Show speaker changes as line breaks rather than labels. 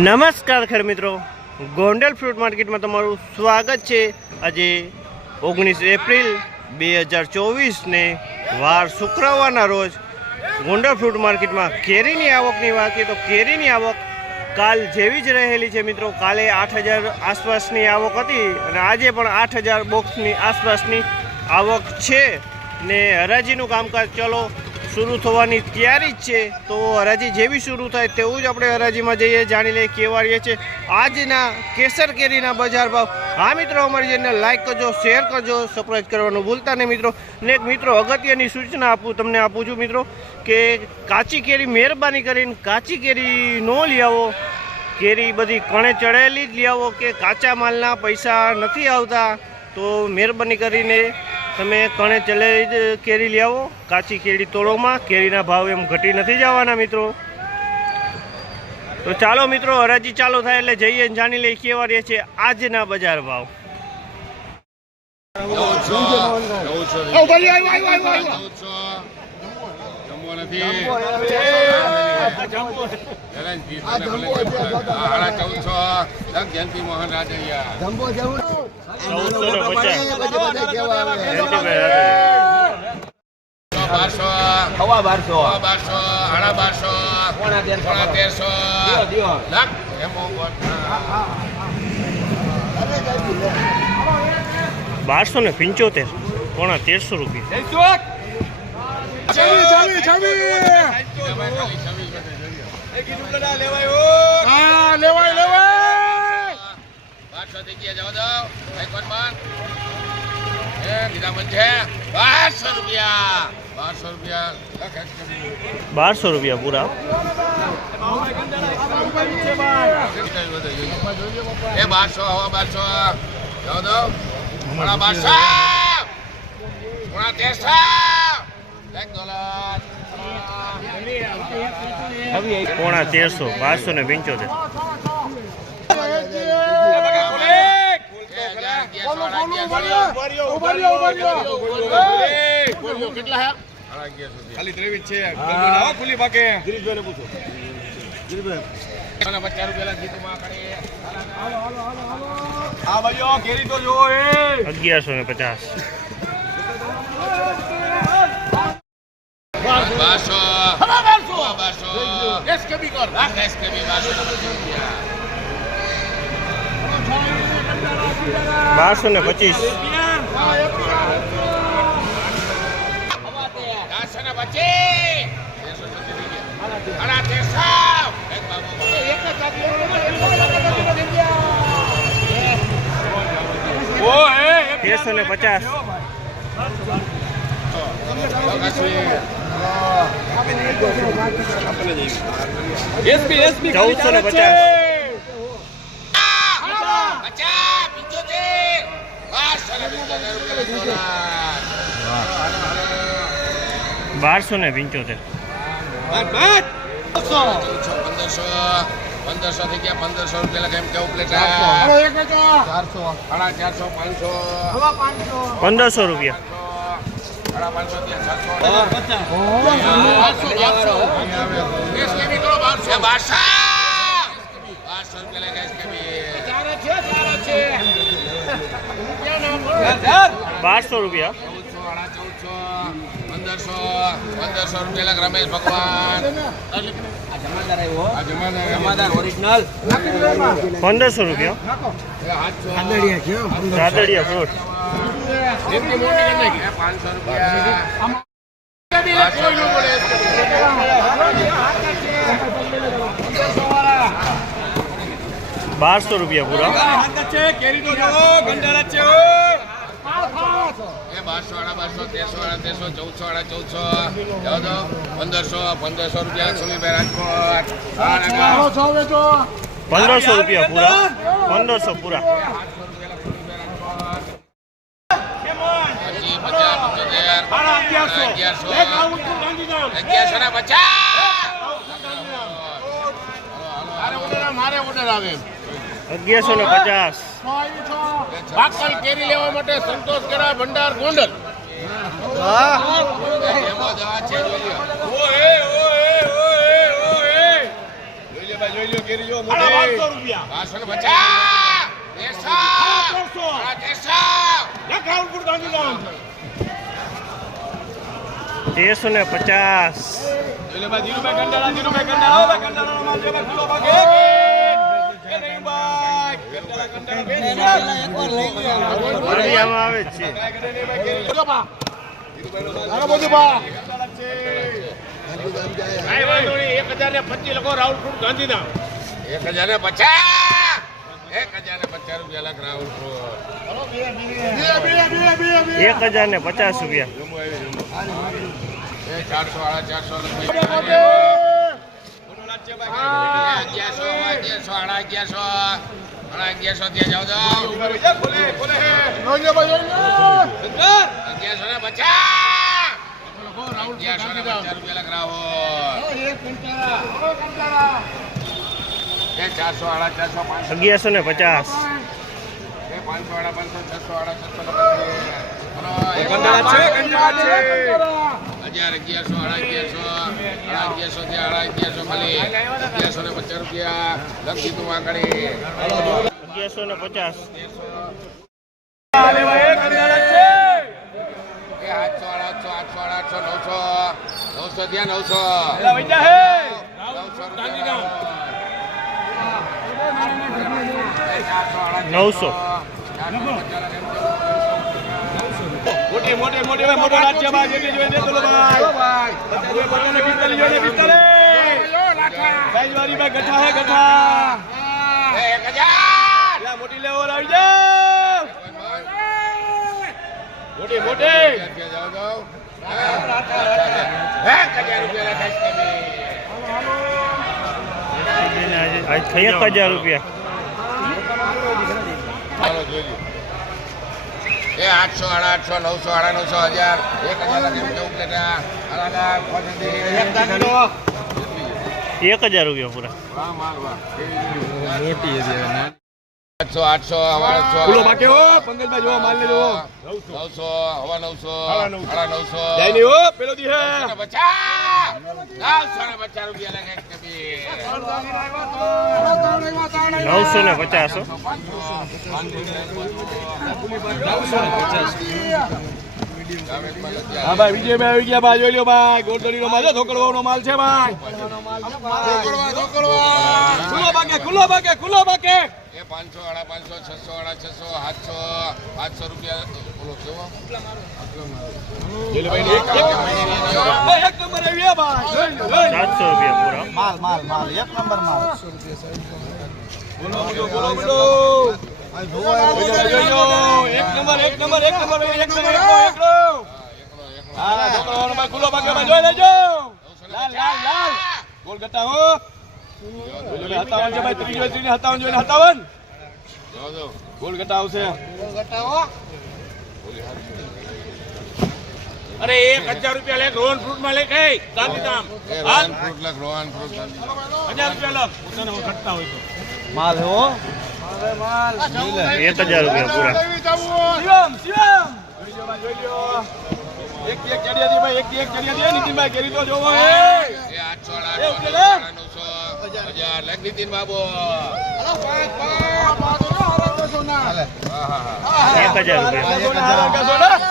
નમસ્કાર ખેડ મિત્રો. ગોંડલ ફ્રૂટ માર્કેટમાં તમારું સ્વાગત છે. આજે ઓગણીસ એપ્રિલ બે હજાર ચોવીસને વાર શુક્રવારના રોજ ગોંડલ ફ્રૂટ માર્કેટમાં કેરીની આવકની વાત કરીએ તો કેરીની આવક કાલ જેવી જ રહેલી છે મિત્રો. કાલે આઠ હજાર આસપાસની આવક હતી અને આજે પણ આઠ હજાર બોક્સની આસપાસની આવક છે. ને હરાજીનું કામકાજ ચલો શરૂ થવાની તૈયારી જ છે. તો હરાજી જેવી શરૂ થાય તેવું જ આપણે હરાજીમાં જઈએ, જાણી લઈએ કેવા રહીએ છીએ. આજના કેસર કેરીના બજાર ભાવ. હા મિત્રો, અમારી ચેનલ લાઇક કરજો શેર કરજો સબસ્ક્રાઈબ કરવાનું ભૂલતા નહીં મિત્રો. ને એક મિત્રો અગત્યની સૂચના આપું, તમને આપું છું મિત્રો, કે કાચી કેરી મહેરબાની કરીને કાચી કેરી ન લઈ આવો. કેરી બધી કણે ચડેલી જ લઈ આવો કે કાચા માલના પૈસા નથી આવતા. તો મહેરબાની કરીને તમે કણે ચલે કેરી લઈ આવો. કાચી કેરી તોડોમાં કેરીના ભાવ એમ ઘટી નથી જવાના મિત્રો. તો ચાલો મિત્રો હરાજી ચાલુ થાય એટલે જઈએ જાણી લઈએ કેવા રહે છે આજના બજાર ભાવ. જયંતિ મોહન રાજૈયા.
બારસો ને પંચોતેર પોણા તેરસો રૂપિયા લેવાય લેવાય બારસો થઈ ગયા જવા દો એક વાર એ છે બારસો રૂપિયા. બારસો રૂપિયા લખ એક કરી. બારસો રૂપિયા પૂરા. એ બારસો હવા બારસો. જાઓ દો પોણા બારસો. પોણા તેરસો. એક ડોલર પોણા તેરસો બારસો ને પંચોતેર. ખાલી ત્રેવીસ છે. ખુલ્લી પાકે. પચાસ રૂપિયા ગીતમાં કરી ભાઈઓ કેરી તો જો એ. અગિયારસો ને પચાસ. બારસો. બારસો. બારસો. દસ કમી કર દસ કમી બારસો રૂપિયા બારસો ને પચીસ. ચારસો ને પચીસ. તેરસો ને પચાસ. ચૌદસો ને પચાસ પંચોતેર બારસો ને પંચોતેર રૂપિયા બારસો ને પંચોતેર. પંદરસો! પંદરસો થઈ ગયા પંદરસો રૂપિયા કેમ કેવું પ્લેટ હજાર સાડા ચારસો. પાંચસો. પંદરસો રૂપિયા. સાડા પાંચસો ત્યાં બારસો. બારસો. રૂપિયા બારસો રૂપિયા. પંદરસો પંદરસો રૂપિયા લાખ રમેશ ભગવાન. જમાદાર આવ્યો આ જમાદાર જમાદાર ઓરિજિનલ પંદરસો રૂપિયા. ફ્રૂટ. પાંચસો રૂપિયા. બારસો રૂપિયા પૂરા. છે કેરી નો જો ગંડારા છે એ બારસો સાડા બારસો તેરસો ચૌદસો ચૌદસો પંદરસો પંદરસો રૂપિયા સુમીભાઈ રાજકોટ. પંદરસો રૂપિયા પૂરા. પંદરસો પૂરા. પચીસ પચાસ અગિયારસો. અગિયારસો. ને પચાસ. મારે ઓર્ડર આવે. અગિયારસો ને પચાસ. બાકલ કેરી લેવા માટે સંતોષ કરા ભંડાર ગોંડલ. એમાં જવા છે જોઈ લ્યો. ઓએ ઓએ ઓએ ઓએ જોઈ લ્યો ભાઈ જોઈ લ્યો કેરી જો અલા, મોટી 1200 રૂપિયા બારસો ને પચાસ. તેરસો ને પચાસ જોઈ ધીરુભાઈ ગંડાળા ધીરુભાઈ ગંડાળા ભાઈ વાંધો છે એક હજાર ને પચીસ લખો રાવલપુર ગાંધીધામ. એક હજાર ને પચાસ. એક હજાર ને પચાસ રૂપિયા લાખ રાહુલ ફ્રૂટ. એક હજાર ને પચાસ રૂપિયા. ચારસો સાડા ચારસો ભાઈ અગિયારસો અગિયારસો સાડા અગિયારસો સાડા અગિયારસો ત્યાં જાવ તો. ભાઈ જા, ખોલે ખોલે જોઈ લો ભાઈ, જોઈ લો. શંકર અગિયારસો ને પચાસ. અગિયારસો ને પચાસ રૂપિયા ચારસો સાડા ચારસો પાંચસો. અગિયારસો ને પચાસ. સાડા પાંચસો છસો સાડા છસો હજાર અગિયારસો સાડા અગિયારસો સાડા અગિયારસો થી સાડા અગિયારસો ખાલી. અગિયારસો ને પચાસ રૂપિયા. લક્ષી તું આગળ. અગિયારસો ને પચાસ નવસો ત્યાં નવસો નવસો મોટી મોટી મોટી ભાઈ મોટો રાજ્ય ભાઈ જેટલી જોઈએ દે બોલો ભાઈ પોતાને પિસ્તાલીસ જોઈએ પિસ્તાલીસ ભાઈ વાળી ભાઈ ગઠા હે ગઠા એ એક હજાર એલા મોટી લેવો આવી જાવ મોટી મોટી. જાઓ જાઓ. એક હજાર રૂપિયા આજ થઈ હજાર રૂપિયા. ચાલો જોઈ એ આઠસો સાડા આઠસો નવસો સાડા નવસો હજાર. એક હજાર કેવું પસંદી. એક હજાર રૂપિયા પૂરા. વાહ, માલ, આઠસો આઠસો હવા બાકી હો પંકજભાઈ જોવો માલ ને જોવો નવસો હવા નવસો સાડા નવસો. સાડા નહીં હો પેલો દી હે. નવસો ને પચાસ. નવસો ને પચાસ રૂપિયા લાગે એક કબીર. નવસો ને પચાસ. હો. ભાઈ વિજયભાઈ આવી ગયા ભાઈ જોઈ લ્યો ભાઈ ગોળદરીનો માલ છે ધોકડવાનો માલ છે ભાઈ ઢોકળવા, ઢોકળવા. ખુલ્લો ભાગે ખુલ્લો ભાગે ખુલ્લો બાકે એ પાંચસો સાડા પાંચસો છસો સાડા છસો સાતસો સાતસો રૂપિયા બોલો કેવો જોઈ લો ભાઈ એક ભાઈ એક નંબર આવી હે ભાઈ જોઈ લો જોઈ લો. સાતસો રૂપિયા પૂરા માલ માલ માલ એક નંબર માલ બોલો બોલો બોલો બોલો જોઈ લો, એક નંબર એક નંબર એક નંબર એક નંબર એકલો એકલો હા ભાઈ ખુલ્લો ભાગે જોઈ લેજો. લાલ લાલ લાલ. ગોલ ગટા હો. 57 છે ભાઈ ત્રીજો જોઈને સત્તાવન જોઈને જો ગોલ ગટા આવશે. અરે એક હજાર રૂપિયા લે રોહન ફ્રૂટમાં ગાંધીધામ રોહન ફ્રૂટ લખ રોહન ફ્રૂટ હજાર રૂપિયા લખ પોતાને ઘટતા હોય તો. માલ હો. એક હજાર રૂપિયા પૂરા. એક હજાર રૂપિયા.